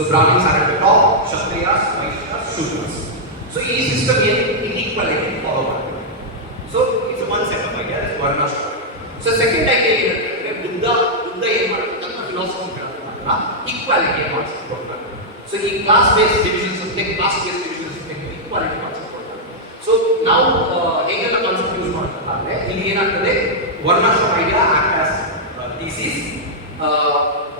So Brahmins are at the top, Kshatriyas, Vaishyas, Shudras. So ಈ system ಏನು inequality follow ಮಾಡ್ತಾರೆ. So it's one set of idea, varnashrama. So second idea ಏನಂತಂದ್ರೆ ಬುದ್ಧ ಏನು ಮಾಡ್ತಾರೆ ತನ್ನ ಫಿಲಾಸಫಿಗಳನ್ನ ಈಕ್ವಾಲಿಟಿ ಕಾನ್ಸೆಪ್ಟ್ ಕೊಡ್ತಾರೆ. ಸೊ ಈ ಕ್ಲಾಸ್ ಬೇಸ್ಡ್ ಡಿವಿಷನ್ಸ್ ಅಂತ ಕ್ಲಾಸ್ ಬೇಸ್ಡ್ ಡಿವಿಷನ್ಸ್ ಅಂತ ಈಕ್ವಾಲಿಟಿ ಕಾನ್ಸೆಪ್ಟ್ ಕೊಡ್ತಾರೆ. ಸೊ ನಾವು ಹೇಗೆಲ್ಲ ಕಾನ್ಸೆಪ್ಟ್ ಯೂಸ್ ಮಾಡ್ತಾರೆ ಅಂದ್ರೆ ಇಲ್ಲಿ ಏನಾಗ್ತದೆ, varnashrama idea act as thesis,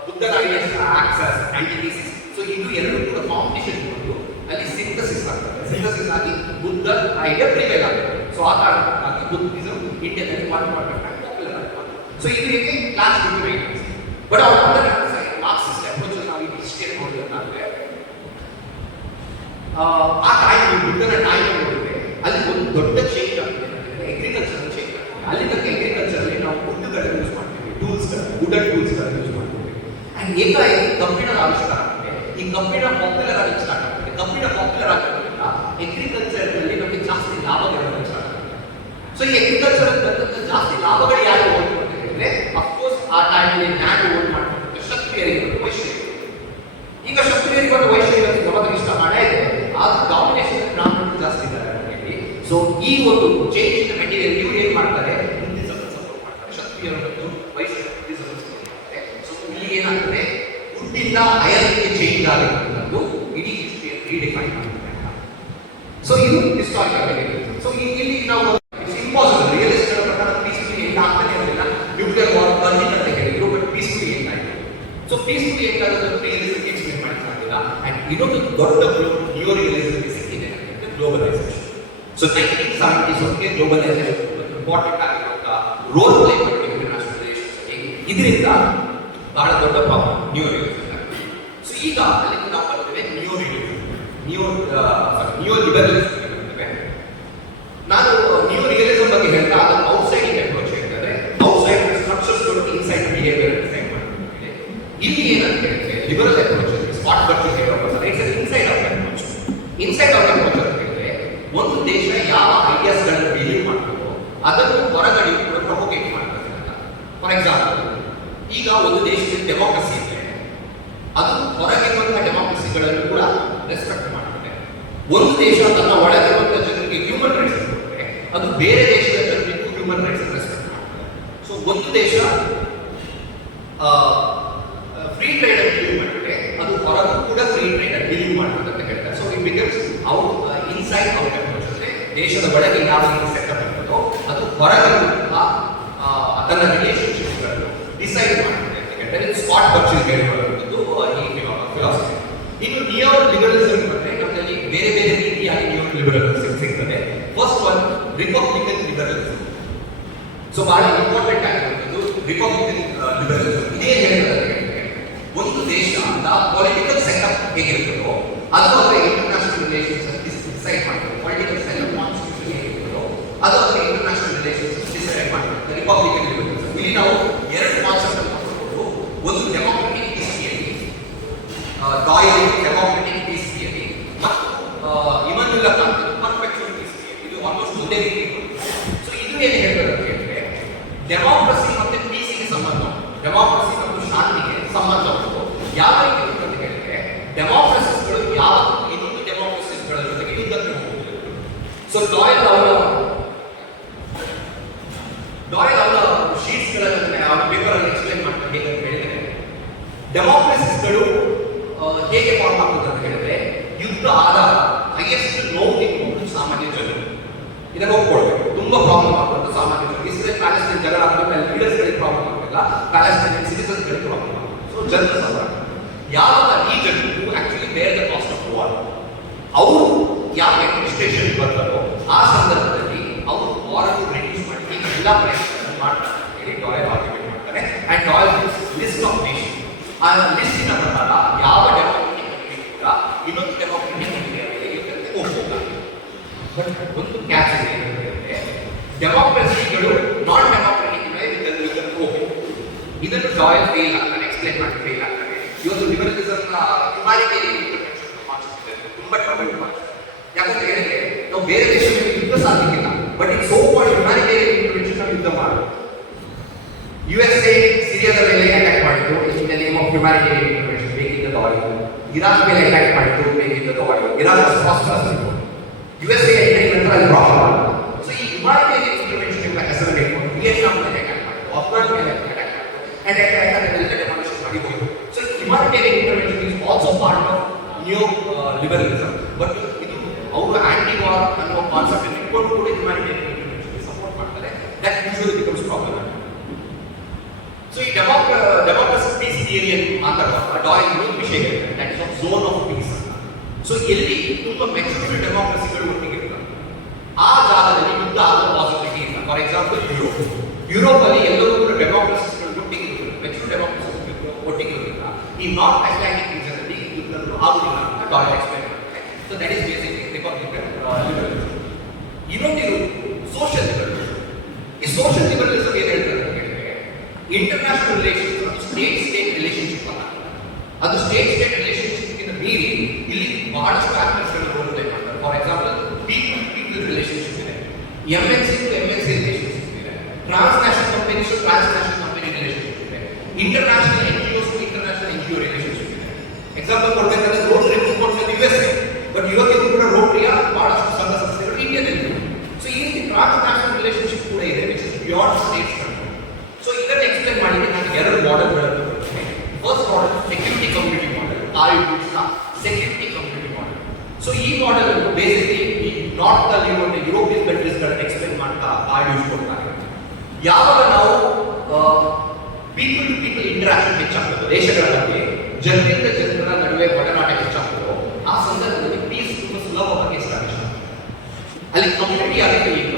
ಬುದ್ಧನ idea acts as antithesis. So ಇದು ಎರಡು ಕೂಡ ಕಾಂಪಿಟೇಷನ್ ಬಂದು ಅಲ್ಲಿ ಸಿಂಥಸಿಸ್ ಆಗ್ತದೆ. ಸಿಂಥಸಿಸ್ ಆಗಿ ಬುದ್ಧ ಐಡಿಯಾ ಪ್ರಿವೇಲ್ ಆಗ್ತದೆ. ಸೊ ಆ ಕಾರಣಕ್ಕಾಗಿ ಬುದ್ಧಿಸಂ ಇಂಡಿಯಾದಲ್ಲಿ ಪಾರ್ಟಿಸಿಪೇಟ್ ಸೊ ಇದು ಹೇಗೆ ಕ್ಲಾಸ್ ಡಿವೈಡ್. ಬಟ್ ಅವರ ಮಾರ್ಕ್ಸಿಸ್ಟ್ ಅಪ್ರೋಚ್ ನಾವು ಈ ಹಿಸ್ಟರಿ ನೋಡೋದಾದ್ರೆ ಆ ಟೈಮ್ ಬುದ್ಧನ ಟೈಮ್ ನೋಡಿದ್ರೆ ಅಲ್ಲಿ ಒಂದು ದೊಡ್ಡ ಚೇಂಜ್ ಆಗ್ತದೆ. ಅಗ್ರಿಕಲ್ಚರ್ ಚೇಂಜ್ ಆಗ್ತದೆ. ಅಲ್ಲಿ ತನಕ ಅಗ್ರಿಕಲ್ಚರ್ ಅಲ್ಲಿ ನಾವು ವುಡ್ಗಳನ್ನು ಯೂಸ್ ಮಾಡ್ತೀವಿ, ವುಡನ್ ಟೂಲ್ಸ್ಗಳನ್ನು ಯೂಸ್ ಮಾಡ್ತೀವಿ. ಅಂಡ್ ಏಕಾಏಕಿ ಕಬ್ಬಿಣದ ಆವಿಷ್ಕಾರ ಆಗ್ತದೆ. ಈ ಕಬ್ಬಿಣ ಪಾಪ್ಯುಲರ್ ಆಗಿ ಸ್ಟಾರ್ಟ್ ಆಗ್ತದೆ. ಕಬ್ಬಿಣ ಪಾಪ್ಯುಲರ್ ಆಗೋದ್ರಿಂದ ಅಗ್ರಿಕಲ್ಚರ್ ನಲ್ಲಿ ನಮಗೆ ಜಾಸ್ತಿ ಲಾಭಗಳು ಸ್ಟಾರ್ಟ್ ಆಗ್ತದೆ. ಸೊ ಈ ಅಗ್ರಿಕಲ್ಚರ್ ಜಾಸ್ತಿ ಲಾಭಗಳು ಯಾರು ಹೋಗ್ತಾರೆ, ಅಫ್ಕೋರ್ಸ್ ಆ ಟೈಮಲ್ಲಿ ಲ್ಯಾಂಡ್ ಓನ್ ಮಾಡ್ತಾರೆ ಕ್ಷತ್ರಿಯರಿಗೆ ಮತ್ತು ವೈಶ್ಯರಿಗೆ. ಈಗ ಕ್ಷತ್ರಿಯರಿಗೆ ಮತ್ತು ವೈಶ್ಯರಿಗೆ ಯಾವಾಗ ಇಷ್ಟ ಮಾಡೇ ಇದೆ, ಆದ್ರೂ ಡಾಮಿನೇಷನ್ ಬ್ರಾಹ್ಮಣರು ಜಾಸ್ತಿ ಇದ್ದಾರೆ. ಸೊ ಈ ಒಂದು ಚೇಂಜ್ ಇನ್ ಮೆಟೀರಿಯಲ್ ಇವ್ರು ಏನ್ ಮಾಡ್ತಾರೆ, ಸಪೋರ್ಟ್ ಮಾಡ್ತಾರೆ. ಕ್ಷತ್ರಿಯರು ಮತ್ತು ವೈಶ್ಯರು ಸಪೋರ್ಟ್ ಮಾಡ್ತಾರೆ. ಸೊ ಇಲ್ಲಿ ಏನಾಗ್ತದೆ, ವುಡ್ಡಿಂದ ಐರನ್ಗೆ ಚೇಂಜ್ ಆಗಿರುವಂಥದ್ದು ಇಡೀ ಹಿಸ್ಟ್ರಿಯನ್ನು ರೀಡಿಫೈನ್ ಮಾಡ್ತಾರೆ. ಸೊ ಇದು ಹಿಸ್ಟಾರಿಕಲ್. ಸೊ ಇಲ್ಲಿ ನಾವು ಇಂಪಾಸಿಬಲ್ ರಿಯಲಿಸ್ಟ್ ಪ್ರಕಾರ ಪೀಸ್ಫುಲಿ ಎಂಡ್ ಆಗ್ತಾನೆ ಇರಲಿಲ್ಲ. ನ್ಯೂಕ್ಲಿಯರ್ ವಾರ್ ಬರ್ಲಿಲ್ಲ ಅಂತ ಹೇಳಿದ್ರು, ಬಟ್ ಪೀಸ್ಫುಲಿ ಎಂಡ್ ಆಯಿತು. ಸೊ ಪೀಸ್ಫುಲಿ ಎಂಡ್ ಆಗೋದನ್ನು ರಿಯಲಿಸ್ಟ್ ಎಕ್ಸ್ಪ್ಲೇನ್ ಮಾಡಕ್ಕಾಗಿಲ್ಲ. ಅಂಡ್ ಇನ್ನೊಂದು ದೊಡ್ಡ ನ್ಯೂ ರಿಯಲಿಸಮ್ಗೆ ಸಿಕ್ಕಿದೆ ಗ್ಲೋಬಲೈಸೇಷನ್. ಸೊ 1970s ಒಳಗೆ ಗ್ಲೋಬಲೈಸೇಷನ್ ಇಂಪಾರ್ಟೆಂಟ್ ಆಗಿರುವಂತ ರೋಲ್ ಪ್ಲೇ ಮಾಡಿ ಇಂಟರ್ನ್ಯಾಷನಲ್ ರಿಲೇಷನ್ಸ್ ಅಲ್ಲಿ. ಇದರಿಂದ ಬಹಳ ದೊಡ್ಡ ಪ್ರಾಬ್ಲಮ್ ನ್ಯೂ ರಿಯಲಿಸಮ್. ಸೊ ಈಗ ಅಲ್ಲಿ ನಾವು ಬರ್ತೇವೆ ನ್ಯೂ ಲಿಬರಲಿಸಮ್ ಬರ್ತೇವೆ. ನಾನು ನ್ಯೂ ರಿಯಲಿಸಮ್ ಬಗ್ಗೆ ಹೇಳ್ತಾ ಅದನ್ನು ಔಟ್ಸೈಡಿಂಗ್ ಅಪ್ರೋಚ್ ಹೇಳ್ತಾರೆ. Outside structures inside behaviour design ಮಾಡ್ತಾರೆ. ಇಲ್ಲಿ ಏನಂತ ಹೇಳಿದ್ರೆ ಲಿಬರಲ್ ಅಪ್ರೋಚ್ ಸ್ಪಾಟ್ ಬರ್ತಿಂಗ್ inside out approach. Inside out approach ಅಂತ ಹೇಳಿದ್ರೆ ಒಂದು ದೇಶ ಯಾವ ಐಡಿಯಾಸ್ಗಳನ್ನು ಬಿಲೀವ್ ಮಾಡ್ತದೋ ಅದನ್ನು ಹೊರಗಡೆ ಕೂಡ ಪ್ರೊಪೋಗೇಟ್ ಮಾಡ್ತದೆ ಅಂತ. ಫಾರ್ ಎಕ್ಸಾಂಪಲ್, ಈಗ ಒಂದು ದೇಶದಲ್ಲಿ ಡೆಮೋಕ್ರಸಿ ಇದೆ, ಅದು ಹೊರಗಿರುವಂತಹ ಡೆಮೋಕ್ರಸಿಗಳನ್ನು ಕೂಡ ರೆಸ್ಪೆಕ್ಟ್ ಮಾಡ್ತದೆ. ಒಂದು ದೇಶ ತನ್ನ ಒಳಗಿರುವಂತಹ ಜನರಿಗೆ ಹ್ಯೂಮನ್ ರೈಟ್ಸ್ ಕೊಟ್ಟರೆ ಅದು ಬೇರೆ ದೇಶದ ಜನರಿಗೂ ಹ್ಯೂಮನ್ ರೈಟ್ಸ್ ರೆಸ್ಪೆಕ್ಟ್ ಮಾಡ್ತದೆ. ಸೊ ಒಂದು ದೇಶ ಫ್ರೀ ಟ್ರೇಡ್ ಅನ್ನು ಬಿಲೀವ್ ಮಾಡಿದ್ರೆ ಅದು ಹೊರಗೂ ಕೂಡ ಫ್ರೀ ಟ್ರೇಡ್ ಅನ್ನು ಬಿಲೀವ್ ಮಾಡ್ತದೆ ಅಂತ ಹೇಳ್ತಾರೆ. So it becomes out inside out approach. ಅಂದ್ರೆ ದೇಶದ ಒಳಗೆ ಯಾವ ಸೆಟಪ್ ಇರ್ತದೋ ಅದು ಹೊರಗಿರುವಂತಹ ತನ್ನ ರಿಲೇಶನ್ಶಿಪ್ಗಳನ್ನು ಡಿಸೈಡ್ ಮಾಡ್ತದೆ ಅಂತ ಹೇಳ್ತಾರೆ. ಸ್ಪಾಟ್ ಬರ್ಚಿಂಗ್ ಹೇಳಿರುವಂಥದ್ದು ಈ ಫಿಲಾಸಫಿ. ಇನ್ನು ನಿಯೋ ಲಿಬರಲಿಸಮ್ ಅಂದ್ರೆ ನಮ್ಮಲ್ಲಿ ಬೇರೆ ಬೇರೆ ರೀತಿಯಾಗಿ ನಿಯೋ ಲಿಬರಲಿಸಮ್ ಸಿಗ್ತದೆ. First one republican liberalism. So ಬಹಳ ಇಂಪಾರ್ಟೆಂಟ್ ಆಗಿರುವಂಥದ್ದು ರಿಪಬ್ಲಿಕನ್ ಲಿಬರಲಿಸಮ್. ಇದೇನು ಹೇಳಿದ್ರೆ ಒಂದು ದೇಶದ ಪೊಲಿಟಿಕಲ್ ಸೆಟಪ್ ಹೇಗಿರುತ್ತದೋ ಅದು ಅವರ ಇಂಟರ್ನ್ಯಾಷನಲ್ ರಿಲೇಷನ್ಸ್ ಡಿಸೈಡ್ ಮಾಡ್ತಾರೆ. ಪೊಲಿಟಿಕಲ್ ಸೆಟಪ್ ಕಾನ್ಸ್ಟಿಟ್ಯೂಷನ್ ಹೇಗಿರುತ್ತದೋ ಅದು ಅವರ ಇಂಟರ್ನ್ಯಾಷನಲ್ ರಿಲೇಷನ್ಸ್ ಡಿಸೈಡ್ ಮಾಡ್ತಾರೆ. ರಿಪಬ್ಲಿಕನ್ ಲಿಬರಲಿಸಮ್ ಇಲ್ಲಿ ನಾವು ಎರಡು ಕಾನ್ಸೆಪ್ಟ್ ಅನ್ನು ತಗೊಳ್ಬಹುದು. ಒಂದು democratic peace theory, Doyle democratic peace theory, ಮತ್ತು Immanuel Kant perpetual peace theory. ಇದು ಆಲ್ಮೋಸ್ಟ್ ಒಂದೇ ರೀತಿ. ಸೊ ಇದು ಏನು ಹೇಳ್ತಾರೆ ಅಂತ ಹೇಳಿದ್ರೆ ಡೆಮೋಕ್ರಸಿ ಮತ್ತು ಪೀಸಿಗೆ ಸಂಬಂಧ, ಡೆಮೋಕ್ರಸಿ ಮತ್ತು ಶಾಂತಿಗೆ ಸಂಬಂಧ ಯಾವ ರೀತಿ ಇರುತ್ತೆ ಅಂತ ಹೇಳಿದ್ರೆ ಡೆಮೋಕ್ರಸಿಸ್ಗಳು ಯಾವತ್ತೂ ಇನ್ನೊಂದು ಡೆಮೋಕ್ರಸಿಸ್ಗಳ ಜೊತೆಗೆ ಯುದ್ಧಕ್ಕೆ ಹೋಗುವುದು. ಸೊ ಡಾಯ್ಲ್ ಅವರ ಶೀಟ್ಸ್ಗಳಲ್ಲಿ ಅವರ ಪೇಪರಲ್ಲಿ ಎಕ್ಸ್ಪ್ಲೇನ್ ಮಾಡ್ತಾರೆ ಹೇಗೆ ಹೇಳಿದ್ರೆ ಡೆಮೋಕ್ರಸಿಸ್ಗಳು ಹೇಗೆ ಫಾರ್ಮ್ ಆಗ್ತದೆ ಅಂತ ಹೇಳಿದ್ರೆ ಯುದ್ಧ ಆದಾಗ ಹೈಯೆಸ್ಟ್ ನೋವು ಸಾಮಾನ್ಯ ಜನರು. ಇದನ್ನು ಒಪ್ಕೊಳ್ಬೇಕು. ತುಂಬಾ ಪ್ರಾಬ್ಲಮ್ ಆಗುತ್ತೆ ಸಾಮಾನ್ಯ ಜನರು. ಇಸ್ರೇಲ್ ಪ್ಯಾಲೆಸ್ಟೈನ್ ಜಗಳ ಆಗಬೇಕು, ಲೀಡರ್ಸ್ಗಳಿಗೆ ಪ್ರಾಬ್ಲಮ್ ಆಗಿಲ್ಲ, ಪ್ಯಾಲೆಸ್ಟೈನ್ ಸಿಟಿಸನ್ಸ್ಗಳಿಗೆ ಪ್ರಾಬ್ಲಮ್ ಆಗುತ್ತೆ. ಸೊ ಜನರ ಸಾಧಾರಣ ಯಾವಾಗ ಈ ಜನರು ಆಕ್ಚುಲಿ ಬೇರೆ ದ ಕಾಸ್ಟ್ ಆಫ್ ವಾರ್ ಅವರು ಯಾವ ಅಡ್ಮಿನಿಸ್ಟ್ರೇಷನ್ ಬರ್ತಾರೋ ಆ ಸಂದರ್ಭದಲ್ಲಿ ಅವರು ವಾರ್ ರಿಡ್ಯೂಸ್ ಮಾಡಿ ಎಲ್ಲ ಪ್ರಯತ್ನ ಮಾಡ್ತಾರೆ ಹೇಳಿ ಡಾಯ್ಲ್ ಆರ್ಗ್ಯುಮೆಂಟ್ ಮಾಡ್ತಾರೆ. And Doyle list of nation, ಆ ಲಿಸ್ಟಿನ ಪ್ರಕಾರ ಯಾವ ಡೆಮೋಕ್ರೆಟಿಕ್ ಕೂಡ ಇನ್ನೊಂದು ಡೆಮೋಕ್ರೆಟಿಕ್ ಹೋಗ್ಬೋದಾಗಿದೆ. ಬಟ್ ಒಂದು ಕ್ಯಾಚ್ ಇದೆ ಏನಂದ್ರೆ ಡೆಮೋಕ್ರಸಿಗಳು ನಾನ್ ಡೆಮೋಕ್ರೆಟಿಕ್ ಯುದ್ಧಕ್ಕೆ ಹೋಗಬೇಕು. ಇದನ್ನು ಡಾಯ್ಲ್ ಫೇಲ್ ಆಗ್ತಾನೆ, ಎಕ್ಸ್ಪ್ಲೇನ್ ಮಾಡಿ ಫೇಲ್ ಆಗ್ತಾನೆ. ಇವತ್ತು ಲಿಬರಲಿಸಮ್ನ ಹ್ಯುಮ್ಯಾನಿಟೇರಿಯನ್ ಇಂಟರ್ವೆನ್ಷನ್ ಕಾನ್ಸೆಪ್ಟ್ ಇದೆ, ತುಂಬಾ ಟ್ರಬಲ್ ಮಾಡ್ತಾರೆ. ಯಾಕಂತ ಹೇಳಿದ್ರೆ ನಾವು ಬೇರೆ ದೇಶಗಳಿಗೆ ಯುದ್ಧ ಸಾಧಿಕಿಲ್ಲ, ಬಟ್ ಇದು ಸೋ ಕಾಲ್ಡ್ ಹ್ಯುಮ್ಯಾನಿಟೇರಿಯನ್ ಇಂಟರ್ವೆನ್ಷನ್ ಯುದ್ಧ ಮಾಡೋದು. USA ಸಿರಿಯಾದ ಮೇಲೆ ಅಟ್ಯಾಕ್ ಮಾಡಿದ್ರು in the name of humanitarian intervention, ಬೇಕಿದ್ದ ಆಯಿಲ್, ಇರಾಕ್ ಮೇಲೆ ಅಟ್ಯಾಕ್ ಮಾಡಿದ್ದು ಬೇಕಿದ್ದದ್ದು ಆಯಿಲ್, ಇರಾಕ್ ಪ್ರಾಸ್ಪರಸ್ ಇತ್ತು, USA ಎಂಟ್ರಿ ನಂತರ ಅಲ್ಲಿ ಪ್ರಾಬ್ಲಮ್ ಆಯಿತು. ಸೊ ಈ ಹ್ಯುಮಾನಿಟೇರಿಯನ್ ಇಂಟರ್ವೆನ್ಷನ್ ಹೆಸರು ಬೇಕು, ವಿಯೆಟ್ನಾಂ ಮೇಲೆ ಅಟ್ಯಾಕ್ ಮಾಡಿದ್ದು, ಅಫ್ಘಾನ್ ಮೇಲೆ ಅಟ್ಯಾಕ್ ಮಾಡಿದ್ದು, ಅಂಡ್ ಎಲ್ಲ ಡೆಮಾಲಿಷನ್ ಮಾಡಿ ಹೋಯಿತು. So humanitarian intervention is also part of new liberalism. But ಇದು ಅವರು ಆಂಟಿ ವಾರ್ ಅನ್ನೋ ಕಾನ್ಸೆಪ್ಟ್ ಇಟ್ಕೊಂಡು ಕೂಡ ಹ್ಯುಮಾನಿಟೇರಿಯನ್ ಇಂಟರ್ವೆನ್ಷನ್ ಸಪೋರ್ಟ್ ಮಾಡ್ತಾರೆ. That usually becomes problem. So ಈ ಡೆಮೋಕ್ರಸಿ ಪೀಸ್ ಥಿಯರಿ ಅಂತ ಮಾತಾಡುವಾಗ ಡಾಯಲ್ ಇನ್ನೊಂದು ವಿಷಯ ಇರುತ್ತೆ, that is zone of peace ಅಂತ. ಸೊ ಎಲ್ಲಿ ತುಂಬಾ ಮೆಚೂರ್ಡ್ ಡೆಮೋಕ್ರಸಿಗಳು ಒಟ್ಟಿಗೆ ಇರ್ತವೆ ಆ ಜಾಗದಲ್ಲಿ ಯುದ್ಧ ಆಗೋ ಪಾಸಿಬಿಲಿಟಿ ಇಲ್ಲ. ಫಾರ್ ಎಕ್ಸಾಂಪಲ್ ಯುರೋಪ್ ಅಲ್ಲಿ ಎಲ್ಲರೂ ಕೂಡ ಡೆಮೋಕ್ರಸಿಗಳು ಒಟ್ಟಿಗೆ ಇರ್ತದೆ, ಮೆಚೂರ್ಡ್ ಡೆಮೋಕ್ರಸಿ ಒಟ್ಟಿಗೆ ಇರೋದಿಲ್ಲ. ಈ ನಾರ್ತ್ ಅಟ್ಲಾಂಟಿಕ್ ರೀಜನ್ ಅಲ್ಲಿ ಯುದ್ಧಗಳು ಆಗುದಿಲ್ಲ ಅಂತ ಡಾಯಲ್ ಎಕ್ಸ್ಪ್ಲೈನ್ ಮಾಡ್ತಾರೆ. So that is basically republican liberalism. ಇನ್ನೊಂದಿರೋದು ಸೋಷಿಯಲ್ ಲಿಬರಲಿಸಮ್. ಈ ಸೋಷಿಯಲ್ ಲಿಬರಲಿಸಮ್ ಏನ್ ಹೇಳ್ತಾರೆ ಅಂತ ಹೇಳಿದ್ರೆ, ಇಂಟರ್ನ್ಯಾಷನಲ್ ರಿಲೇಷನ್ಸ್ ಅದು ಸ್ಟೇಟ್ ರಿಲೇಶನ್ಶಿಪ್ ಅಲ್ಲ, ಅದು ಸ್ಟೇಟ್ ರಿಲೇಶನ್ಶಿಪ್ ಇಂದ ಮೀರಿ ಇಲ್ಲಿ ಬಹಳಷ್ಟು ಆಕ್ಟರ್ಸ್ ರೋಲ್ ಪ್ಲೇ ಮಾಡ್ತಾರೆ. ಫಾರ್ ಎಕ್ಸಾಂಪಲ್ ಪೀಪಲ್ ರಿಲೇಶನ್ಶಿಪ್ ಇದೆ, MNC ಟು MNC ರಿಲೇಶನ್ಶಿಪ್ ಇದೆ, transnational companies to transnational company relationship ಇದೆ, international NGOs to international NGO relationship ಇದೆ. ಎಕ್ಸಾಂಪಲ್ ಕೊಡಬೇಕಂದ್ರೆ ರೋಟರಿ ಕೊಡ್ಕೊಂಡು USA, ಬಟ್ ಇವತ್ತಿಗೂ ಕೂಡ ರೋಟರಿಯ ಬಹಳಷ್ಟು ಸಂಘ ಸಂಸ್ಥೆಗಳು ಇಂಡಿಯಾದಲ್ಲಿ. ಸೊ ಈ ರೀತಿ ಟ್ರಾನ್ಸ್ನ್ಯಾಷನಲ್ ರಿಲೇಶನ್ಶಿಪ್ ಕೂಡ ಇದೆ, which is beyond States control. So ಇದನ್ನು ಎಕ್ಸ್ಪ್ಲೇನ್ ಮಾಡಿದ್ರೆ ನಾನು ಎರಡು ಮಾಡೆಲ್ಗಳನ್ನು ಕೊಡ್ತೀನಿ. First model security community model, security community model. So ಈ ಮಾಡೆಲ್ ಬೇಸಿಕಲಿ ಈ ನಾರ್ತ್ ಅಲ್ಲಿ ಇರುವಂತ ಯುರೋಪಿಯನ್ ಕಂಟ್ರೀಸ್ ಗಳನ್ನ ಎಕ್ಸ್ಪ್ಲೇನ್ ಮಾಡ್ತಾ ಯೂಸ್ ಕೊಡ್ತಾರೆ. ಯಾವಾಗ ನಾವು ಪೀಪಲ್ ಟು ಪೀಪಲ್ ಇಂಟರಾಕ್ಷನ್ ಹೆಚ್ಚಾಗ್ತದೆ, ದೇಶಗಳ ಮಧ್ಯೆ ಜನರಿಂದ ಜನರ ನಡುವೆ ಒಡನಾಟ ಹೆಚ್ಚಾಗ್ತದೋ ಆ ಸಂದರ್ಭದಲ್ಲಿ ಪೀಸ್ ತುಂಬಾ ಸುಲಭವಾಗಿ ಎಸ್ಟಾಬ್ಲಿಷ್ ಆಗ್ತದೆ. ಅಲ್ಲಿ ಕಮ್ಯುನಿಟಿ ಆಗಕ್ಕೆ ಈಗ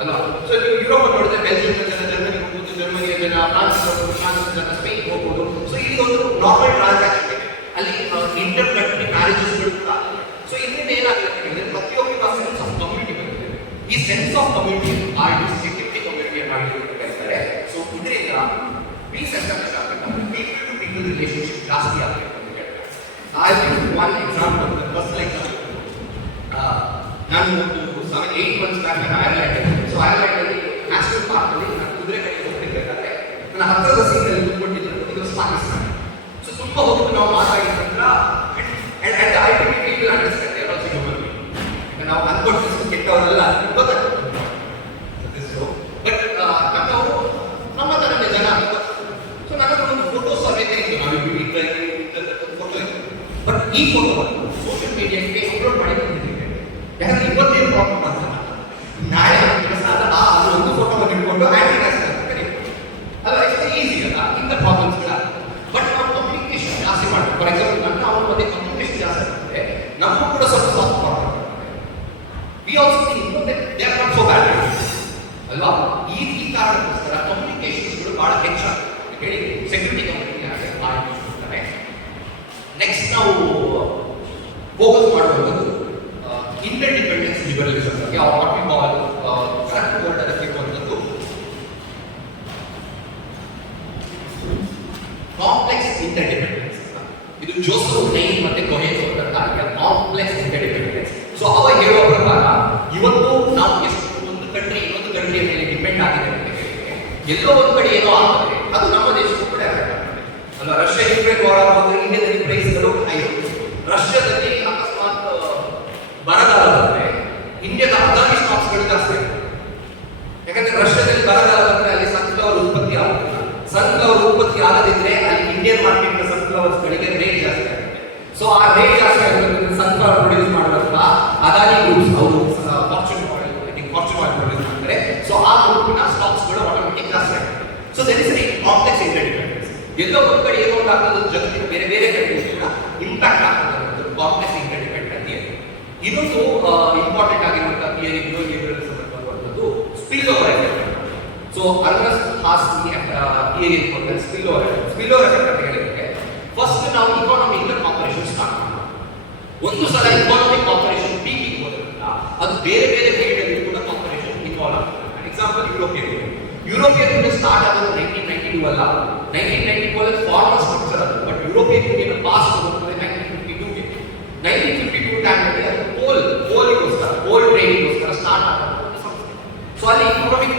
ಅಲ್ವಾ. ಸೊ ನೀವು ಯುರೋಪ್ ನೋಡಿದ್ರೆ ಬೆಲ್ಜಿಯಂ ಜನ ಜರ್ಮನಿ ಹೋಗ್ಬೋದು, ಜರ್ಮನಿಯ ಜನ ಫ್ರಾನ್ಸ್ ಹೋಗ್ಬೋದು, ಫ್ರಾನ್ಸ್ ಜನ ಸ್ಪೇನ್ ಹೋಗ್ಬೋದು. ಸೊ ಇದೊಂದು ನಾರ್ಮಲ್ ಟ್ರಾನ್ಸಾಕ್ಷನ್ ಇದೆ, ಅಲ್ಲಿ ಇಂಟರ್ ಕಂಟ್ರಿ ಮ್ಯಾರೇಜಸ್ಗಳು ಕೂಡ ಆಗಿದೆ. ಸೊ ಇದರಿಂದ ಏನಾಗುತ್ತೆ ಅಂದ್ರೆ ಪ್ರತಿಯೊಬ್ಬರಿಗೂ ಆ ಸೆನ್ಸ್ ಆಫ್ ಕಮ್ಯುನಿಟಿ ಬರುತ್ತೆ. ಈ sense of community security community ಅಂತ ಕರೀತಾರೆ. ಸೊ ಇದರಿಂದ ಪೀಸ್ ಎಸ್ಟಾಬ್ಲಿಷ್ ಆಗಬೇಕಂದ್ರೆ ಪೀಪಲ್ ಟು ಪೀಪಲ್ ರಿಲೇಶನ್ಶಿಪ್ ಜಾಸ್ತಿ ಆಗಬೇಕು ಅಂತ ಹೇಳ್ತಾರೆ. I will one example, personal example. ನಾನು ಒಂದು 7-8 months ಬ್ಯಾಕ್ ನಾನು ಐರ್ಲೆಂಡ್. ಸೊ ಐರ್ಲೆಂಡ್ ಅಲ್ಲಿ ನ್ಯಾಷನಲ್ ಪಾರ್ಕ್ ಅಲ್ಲಿ ನಾನು ಕುದುರೆ ಕಡೆ ಹೋಗ್ತಿರ್ಬೇಕಾದ್ರೆ ನನ್ನ ಹತ್ತಿರದ ಸೀಟಲ್ಲಿ ಕೂತ್ಕೊಂಡಿದ್ರು, ಇದು ಪಾಕಿಸ್ತಾನ. ಸೊ ತುಂಬಾ ಹೊತ್ತು ನಾವು ಮಾತಾಡಿದ ನಂತರ I think people understand they are also human being. ನಾವು ಅನ್ಕೊಟ್ಟಿದ್ದು ಕೆಟ್ಟವರಲ್ಲ ಗೊತ್ತಾಗ್ತದೆ. ಬಟ್ ನಮ್ಮವರು ನಮ್ಮ ತರನೇ ಜನ. ಸೊ ನನ್ನ ಒಂದು ಫೋಟೋ ಸಮೇತ ಇತ್ತು, ನಾವು ಫೋಟೋ ಇತ್ತು. ಬಟ್ ಈ ಫೋಟೋ ಸೋಷಿಯಲ್ ಮೀಡಿಯಾಕ್ಕೆ ಅಪ್ಲೋಡ್ ಮಾಡಿ ಬಂದಿದ್ದೀವಿ. ಯಾಕಂದ್ರೆ ಇವತ್ತೇನು ಪ್ರಾಬ್ಲಮ್ ಅಂತ ನಾಳೆ ಅದು ಒಂದು ಫೋಟೋವನ್ನು ಇಟ್ಕೊಂಡು ಆಂಟಿ ನ್ಯಾಷನಲ್ ಅಂತ ಕರೀತಾರೆ ಅಲ್ಲ, ಈಸಿ ಅಲ್ಲ ಇಂಥ ಪ್ರಾಬ್ಲಮ್ಸ್ಗಳ. ಬಟ್ ನಾವು ಕಮ್ಯುನಿಕೇಶನ್ ಜಾಸ್ತಿ ಮಾಡ್ತೀವಿ. ಫಾರ್ ಎಕ್ಸಾಂಪಲ್ ನನ್ನ ಅವನ ಮಧ್ಯೆ ಕಮ್ಯುನಿಕೇಶನ್ ಜಾಸ್ತಿ ಆಗ್ತದೆ, ನಮಗೂ ಕೂಡ ಸ್ವಲ್ಪ soft problem. We also think that they are not so ಬ್ಯಾಡ್ ಅಲ್ವಾ. ಈ ಕಾರಣಕ್ಕೋಸ್ಕರ ಕಮ್ಯುನಿಕೇಶನ್ಸ್ಗಳು ಬಹಳ ಹೆಚ್ಚಾಗ್ತದೆ ಹೇಳಿ ಸೆಕ್ಯೂರಿಟಿ ಕಮ್ಯುನಿಟಿ ಭಾಳ ಯೂಸ್ ಮಾಡ್ತಾರೆ. ನೆಕ್ಸ್ಟ್ ನಾವು ಫೋಕಸ್ ಮಾಡುವಂಥದ್ದು ಇಂಟರ್ಡಿಪೆಂಡೆನ್ಸ್ ಲಿಬರಲಿಸಮ್ ಬಗ್ಗೆ. What we call correct word ಅದಕ್ಕೆ ಇರುವಂಥದ್ದು ಕಾಂಪ್ಲೆಕ್ಸ್ ಇಂಟರ್ಡಿಪೆಂಡೆನ್ಸ್. ಇದು ಜೋಸೆಫ್ ನೈನ್ ಮತ್ತೆ ಕೊಹೆನ್ ಕೊಟ್ಟಂತಹ ಕಾಂಪ್ಲೆಕ್ಸ್ ಇಂಟರ್ಡಿಪೆಂಡೆನ್ಸ್. ಸೊ ಅವ ಹೇಳುವ ಪ್ರಕಾರ ಇವತ್ತು ನಾವು ಎಷ್ಟು ಒಂದು ಕಂಟ್ರಿ ಇನ್ನೊಂದು ಕಂಟ್ರಿಯ ಮೇಲೆ ಡಿಪೆಂಡ್ ಆಗಿದೆ ಅಂತ ಹೇಳಿದ್ರೆ ಎಲ್ಲೋ ಒಂದು ಕಡೆ ಏನೋ ಆಗ್ತದೆ, ಅದು ನಮ್ಮ ದೇಶಕ್ಕೂ ಕೂಡ ಎಫೆಕ್ಟ್ ಆಗ್ತದೆ ಅಲ್ವಾ. ರಷ್ಯಾ ಯುಕ್ರೇನ್ ವಾರ್ ಆಗುವಾಗ ಇಂಡಿಯಾದಲ್ಲಿ ಪ್ರೈಸ್ಗಳು ಆಯಿತು. ರಷ್ಯಾದಲ್ಲಿ ಅಕಸ್ಮಾತ್ ಬರಗಾಲ ಬಂದ್ರೆ ಇಂಡಿಯಾದ ಅದಾನಿ ಸ್ಟಾಕ್ಸ್ಗಳು ಜಾಸ್ತಿ ಆಗುತ್ತೆ. ಯಾಕಂದ್ರೆ ರಷ್ಯಾದಲ್ಲಿ ಬರಗಾಲ ಬಂದ್ರೆ ಅಲ್ಲಿ ಸನ್ಫ್ಲವರ್ ಉತ್ಪತ್ತಿ ಆಗುತ್ತಿಲ್ಲ. ಸನ್ಫ್ಲವರ್ ಉತ್ಪತ್ತಿ ಆಗದಿದ್ರೆ ಅಲ್ಲಿ ಇಂಡಿಯನ್ ಮಾರ್ಕೆಟ್ ಸನ್ಫ್ಲವರ್ಸ್ ಗಳಿಗೆ ರೇಟ್ ಜಾಸ್ತಿ ಆಗುತ್ತೆ. ಸೊ ಆ ರೇಟ್ ಜಾಸ್ತಿ ಆಗೋದ್ರಿಂದ ಸನ್ಫ್ಲವರ್ ಪ್ರೊಡ್ಯೂಸ್ ಮಾಡುವಂತ ಅದಾನಿ ಗ್ರೂಪ್ಸ್ ಅವರು ಫಾರ್ಚೂನ್ ಆಯಿಲ್ ಪ್ರೊಡ್ಯೂಸ್ ಮಾಡ್ತಾರೆ. ಸೊ ಆ ಗ್ರೂಪಿನ ಸ್ಟಾಕ್ಸ್ಗಳು ಆಟೋಮೆಟಿಕ್ ಜಾಸ್ತಿ ಆಗುತ್ತೆ. So that is a complex interdependence. ಎಲ್ಲೋ ಒಂದು ಕಡೆ ಏನೋ ಆಗ್ತದೆ, ಜಗತ್ತಿನ ಬೇರೆ ಬೇರೆ ಕಂಟ್ರೀಸ್ ಕೂಡ ಇಂಪ್ಯಾಕ್ಟ್ ಆಗ್ತದೆ ಅನ್ನೋದು ಕಾಂಪ್ಲೆಕ್ಸ್ ಇಂಟರ್ಡಿಪೆಂಡೆಂಟ್ ಥಿಯರಿ. ಇನ್ನೊಂದು ಇಂಪಾರ್ಟೆಂಟ್ ಆಗಿರುವಂತಹ ಥಿಯರಿ ಲಿಬರಲಿಸಮ್ ಬರುವಂಥದ್ದು spill over effect. So Ernst Haas theory ಕೊಟ್ಟರೆ ಸ್ಪಿಲ್ ಓವರ್ ಎಫೆಕ್ಟ್ ಅಂತ ಹೇಳಿದ್ರೆ ಫಸ್ಟ್ ನಾವು ಇಕಾನಮಿಯಿಂದ ಕಾಂಪರೇಷನ್ ಸ್ಟಾರ್ಟ್ ಮಾಡೋಣ. ಒಂದು ಸಲ ಇಕಾನಮಿಕ್ ಕಾಂಪರೇಷನ್ ಪೀಕಿಗೆ ಹೋದ್ರಿಂದ ಅದು ಬೇರೆ ಬೇರೆ ಫೀಲ್ಡ್ ಕೂಡ ಕಾಂಪರೇಷನ್ ಇನ್ವಾಲ್ವ್ ಆಗ್ತದೆ. ಎಕ್ಸಾಂಪಲ್ ಯುರೋಪಿಯನ್ ಯೂನಿಯನ್ ಸ್ಟಾರ್ಟ್ ಆಗೋದು 1992 ಅಲ್ಲ, 1994 ಫಾರ್ಮಲ್ ಸ್ಟ್ರಕ್ಚರ್ ಅದು. ಬಟ್ ಯುರೋಪಿಯನ್ ಯೂನಿಯನ್ ಪಾಸ್ ಹೋಗ್ತದೆ 1952ಗೆ. 1952 ಟೈಮಲ್ಲಿ ಅದು ಕೋಲ್ ಟ್ರೇಡಿಗೋಸ್ಕರ ಸ್ಟಾರ್ಟ್ ಆಗುತ್ತೆ ಸಂಸ್ಥೆ. ಸೊ ಅಲ್ಲಿ ಇಕಾನಮಿಕ್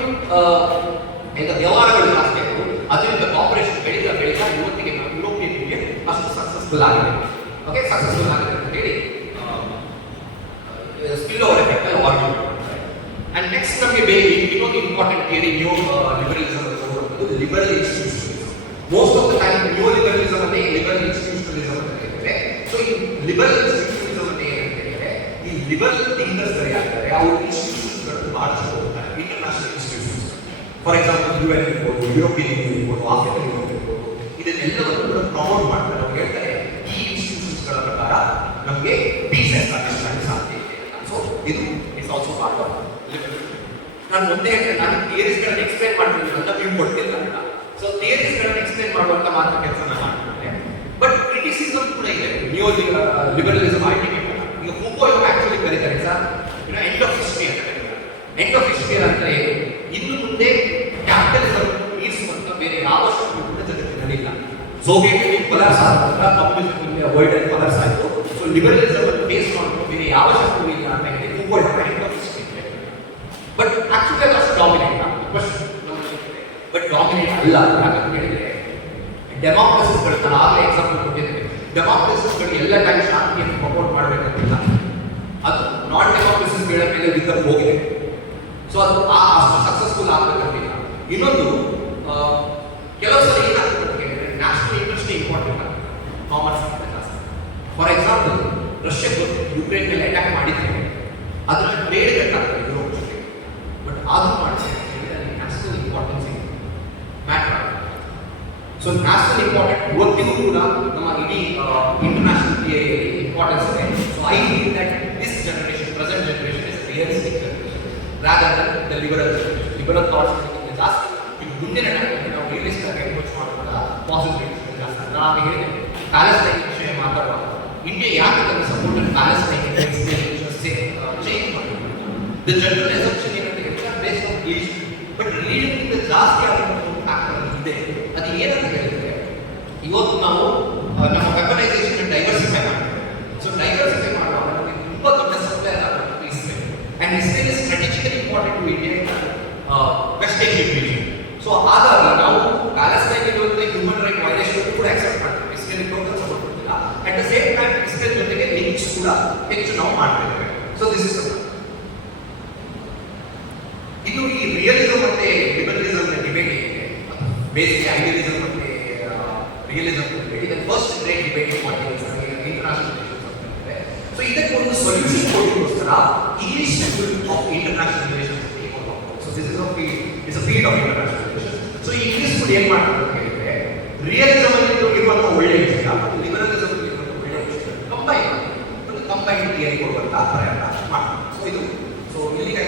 ವ್ಯವಹಾರಗಳು ಜಾಸ್ತಿ ಆಯಿತು. ಅದರಿಂದ ಕಾಂಪರೇಷನ್ ಬೆಳೀತಾ ಇವತ್ತಿಗೆ ಯುರೋಪಿಯನ್ ಯೂನಿಯನ್ ಅಷ್ಟು ಸಕ್ಸಸ್ಫುಲ್ ಆಗಿದೆ. ಓಕೆ ಸಕ್ಸಸ್ಫುಲ್ ಆಗಿದೆ ಅಂತ ಹೇಳಿ ಸ್ಪಿಲ್ ಓವರ್ ಎಫೆಕ್ಟ್ ಅಲ್ಲಿ ಆರ್ಗ್ಯುಮೆಂಟ್ ಮಾಡ್ತಾರೆ. ಅಂಡ್ ನೆಕ್ಸ್ಟ್ ನಮಗೆ ಇನ್ನೊಂದು ಇಂಪಾರ್ಟೆಂಟ್ ಥಿಯರಿ ನ್ಯೂ ಲಿಬರಲಿಸಮ್ ಅಂತ liberal institutionalism. Most of the time new liberalism ಅನ್ನೇ ಲಿಬರಲ್ ಇನ್ಸ್ಟಿಟ್ಯೂಷನಲಿಸಮ್ ಅಂತ ಹೇಳ್ತೇವೆ. ಸೊ ಈ ಲಿಬರಲ್ ಇನ್ಸ್ಟಿಟ್ಯೂಷನಲಿಸಮ್ ಅಂತ ಏನಂತ ಹೇಳಿದ್ರೆ ಈ ಲಿಬರಲ್ ಥಿಂಕರ್ಸ್ ಯಾರಿದ್ದಾರೆ ಅವರು ಇನ್ಸ್ಟಿಟ್ಯೂಷನ್ಸ್ಗಳನ್ನು ಮಾಡಿಸ್ಕೊಂಡು ಹೋಗ್ತಾರೆ, international institutions. For example UN ಇರ್ಬೋದು, ಯುರೋಪಿಯನ್ ಯೂನಿಯನ್ ಇರ್ಬೋದು, ಆಫ್ರಿಕನ್ ಯೂನಿಯನ್ ಇರ್ಬೋದು, ಇದನ್ನೆಲ್ಲವನ್ನು ಕೂಡ ಪ್ರಮೋಟ್ ಮಾಡ್ತಾರೆ. ಅವ್ರು ಹೇಳ್ತಾರೆ ಈ ಇನ್ಸ್ಟಿಟ್ಯೂಷನ್ಸ್ಗಳ ಪ್ರಕಾರ ನಮಗೆ ಪೀಸ್ ಎಸ್ಟಾಬ್ಲಿಷ್ ಮಾಡಲು ಸಾಧ್ಯ ಇದೆ. ಸೊ ಇದು it's also part of liberal. ನಾನು ಒಂದೇ ಹೇಳ್ತೇನೆ, ನಾನು ಥಿಯರೀಸ್ಗಳನ್ನು ಎಕ್ಸ್ಪ್ಲೈನ್ ಮಾಡ್ತೀನಿ ಅಂತ ವ್ಯೂ ಕೊಡ್ತಿಲ್ಲ ಅಂತ. ಸೊ ಥಿಯರೀಸ್ಗಳನ್ನು ಎಕ್ಸ್ಪ್ಲೈನ್ ಮಾಡುವಂತ ಮಾತ್ರ ಕೆಲಸ ನಾನು ಮಾಡ್ತಿದ್ದೆ. ಬಟ್ ಕ್ರಿಟಿಸಿಸಮ್ ಕೂಡ ಇದೆ ನ್ಯೂ ಲಿಬರಲಿಸಮ್ ಐಡೆಂಟಿಟಿ. ಈಗ ಫೂಕೋ ಇವರು ಆಕ್ಚುಲಿ ಕರೀತಾರೆ ಸರ್ ಎಂಡ್ ಆಫ್ ಹಿಸ್ಟ್ರಿ ಅಂತ ಕರೀತಾರೆ. ಎಂಡ್ ಆಫ್ ಹಿಸ್ಟ್ರಿ ಅಂತ ಏನು, ಇನ್ನು ಮುಂದೆ ಕ್ಯಾಪಿಟಲಿಸಮ್ ಮೀರಿಸುವಂತ ಬೇರೆ ಯಾವ ಶಕ್ತಿ ಕೂಡ ಜಗತ್ತಿನಲ್ಲಿ ಇಲ್ಲ. ಸೋವಿಯಟ್ ಕೊಲಾಪ್ಸ್ ಆದ ಕಮ್ಯುನಿಸಮ್ ವರ್ಲ್ಡ್ ಅಲ್ಲಿ ಕೊಲಾಪ್ಸ್ ಆಯಿತು. ಸೊ ಲಿಬರಲಿಸಮ್ ಅನ್ನು ಬೇಸ್ ಮಾಡೋದು ಬೇರೆ ಯಾವ ಶಕ್ತಿ ಇಲ್ಲ ಅಂತ ಹೇಳಿ Foucault end of history. But actually ಅದು ಅಷ್ಟು ಡಾಮಿನೇಟ್ ಬಟ್ ಡಾಮಿನೇಟ್ ಅಲ್ಲ. ಯಾಕಂತ ಹೇಳಿದ್ರೆ ಡೆಮಾಕ್ರಸಿಸ್ಗಳು ನಾನು ಆಗಲೇ ಎಕ್ಸಾಂಪಲ್ ಕೊಟ್ಟಿದ್ದೇನೆ. ಡೆಮಾಕ್ರಸಿಸ್ಗಳು ಎಲ್ಲ ಟೈಮ್ ಶಾಂತಿಯನ್ನು ಪ್ರಮೋಟ್ ಮಾಡಬೇಕಂತಿಲ್ಲ. ಅದು ನಾನ್ ಡೆಮಾಕ್ರಸಿಸ್ಗಳ ಮೇಲೆ ಯುದ್ಧ ಹೋಗಿದೆ. ಸೊ ಅದು ಅಷ್ಟು ಸಕ್ಸಸ್ಫುಲ್ ಆಗಬೇಕಂತಿಲ್ಲ. ಇನ್ನೊಂದು ಕೆಲವು ಸಲ ಏನಾಗ್ತದೆ ಅಂತ ಹೇಳಿದ್ರೆ ನ್ಯಾಷನಲ್ ಇಂಟ್ರೆಸ್ಟ್ ಇಂಪಾರ್ಟೆಂಟ್ ಆಗುತ್ತೆ ಕಾಮರ್ಸ್ ಜಾಸ್ತಿ. ಫಾರ್ ಎಕ್ಸಾಂಪಲ್ ರಷ್ಯಾ ಯುಕ್ರೇನ್ ಮೇಲೆ ಅಟ್ಯಾಕ್ ಮಾಡಿದ್ರೆ ಅದರ ಟ್ರೇಡ್ ಕಟ್ ಆಗ್ತದೆ ಯುರೋಪ್ ಜೊತೆ. ಬಟ್ ಆದ್ರೂ ಮಾಡ್ತಾರೆ ನ್ಯಾಷನಲ್ ಇಂಪಾರ್ಟೆನ್ಸ್ ಮ್ಯಾಟರ್ ಆಗುತ್ತೆ. ಸೊ ನ್ಯಾಷನಲ್ ಇಂಪಾರ್ಟೆಂಟ್ ಇವತ್ತಿಗೂ ಕೂಡ ನಮ್ಮ ಇಡೀ ಇಂಟರ್ನ್ಯಾಷನಲ್ ಥಿಯರಿಯಲ್ಲಿ ಇಂಪಾರ್ಟೆನ್ಸ್ ಇದೆ. So I feel that this generation present generation is realistic generation rather than the liberal generation. Liberal thoughts ಜಾಸ್ತಿ ಇದು ಮುಂದಿನ ಟೈಮಲ್ಲಿ ನಾವು ರಿಯಲಿಸ್ಟಿಕ್ ಆಗಿ ಅಪ್ರೋಚ್ ಮಾಡುವಾಗ ಪಾಸಿಟಿವಿಟಿ ಜಾಸ್ತಿ. ನಾನು ಹೇಳಿದೆ ಪ್ಯಾಲೆಸ್ಟೈನ್ ವಿಷಯ ಮಾತಾಡುವಾಗ ಇಂಡಿಯಾ ಯಾಕೆ ತನ್ನ ಸಪೋರ್ಟ್ ಪ್ಯಾಲೆಸ್ಟೈನ್ ಚೇಂಜ್ ಮಾಡಬೇಕು. ದ ಜನರಲ್ ಅಸಂಪ್ಷನ್ ಏನಂತ ಹೇಳಿದ್ರೆ ಬೇಸ್ಡ್ ಆನ್ ರಿಲಿಜನ್. ಬಟ್ ರಿಲಿಜನ್ಗಿಂತ ಜಾಸ್ತಿ ಆಗಿರುವಂಥ ಫ್ಯಾಕ್ಟರ್ ಇದೆ. ಅದು ಏನಂತ ಹೇಳಿದ್ರೆ ಇವತ್ತು ನಾವು ನಮ್ಮ ವೆಪನೈಸೇಷನ್ ಡೈವರ್ಸಿಫೈ ಮಾಡ್ತೀವಿ. ಸೊ ಡೈವರ್ಸಿಫೈ ಮಾಡುವಾಗ ನಮಗೆ ತುಂಬ ದೊಡ್ಡ ಸಪ್ಲೈ ಆಗಬೇಕು Israel. And Israel is strategically important to India West Asian region. So ಹಾಗಾಗಿ ನಾವು ಪ್ಯಾಲೆಸ್ಟೈನ್ ಇರುವಂಥ ಹ್ಯೂಮನ್ ರೈಟ್ ವೈಲೇಷನ್ ಕೂಡ ಅಕ್ಸೆಪ್ಟ್ ಮಾಡ್ತೀವಿ. ಇಸ್ರೇಲ್ ಟೋಟಲ್ ಸಪೋರ್ಟ್ ಕೊಡ್ತಿಲ್ಲ. At the same time Israel ಜೊತೆಗೆ ಲಿಂಕ್ಸ್ ಕೂಡ ಹೆಚ್ಚು ನಾವು ಮಾಡ್ತಿದ್ದೇವೆ. ಸೊ ದಿಸ್ ಇಸ್ ಇದು ಈ ರಿಯಲಿಸಮ್ ಮತ್ತೆ ಲಿಬರಲಿಸಮ್ ಡಿಬೇಟ್ ಏನಿದೆ ಬೇಸಿಕ್ ಐಡಿಯಲಿಸಮ್ ಮತ್ತೆ realism debate first great debate international relations ಅಂತ ಹೇಳ್ತಾರೆ. ಸೊ ಇದಕ್ಕೆ ಒಂದು ಸೊಲ್ಯೂಷನ್ ಕೊಡೋದಕ್ಕೋಸ್ಕರ English of international relations. So this is it's a field of international relations. So English ಕೂಡ ಏನು ಮಾಡ್ತಾರೆ ಅಂತ ಹೇಳಿದ್ರೆ ರಿಯಲಿಸಮ್ ಅಲ್ಲಿ ಇರುವಂತಹ ಒಳ್ಳೆಯ ವಿಷಯ ಮತ್ತು ಲಿಬರಲಿಸಮ್ ಅಲ್ಲಿ ಇರುವಂತಹ ಒಳ್ಳೆಯ ವಿಷಯ ಕಂಬೈನ್ ಥಿಯರಿ ಕೊಡುವಂತಹ ಪ್ರಯತ್ನ ಮಾಡ್ತಾರೆ. ಸೊ ಇದು ಸೊ ಇಲ್ಲಿಗೆ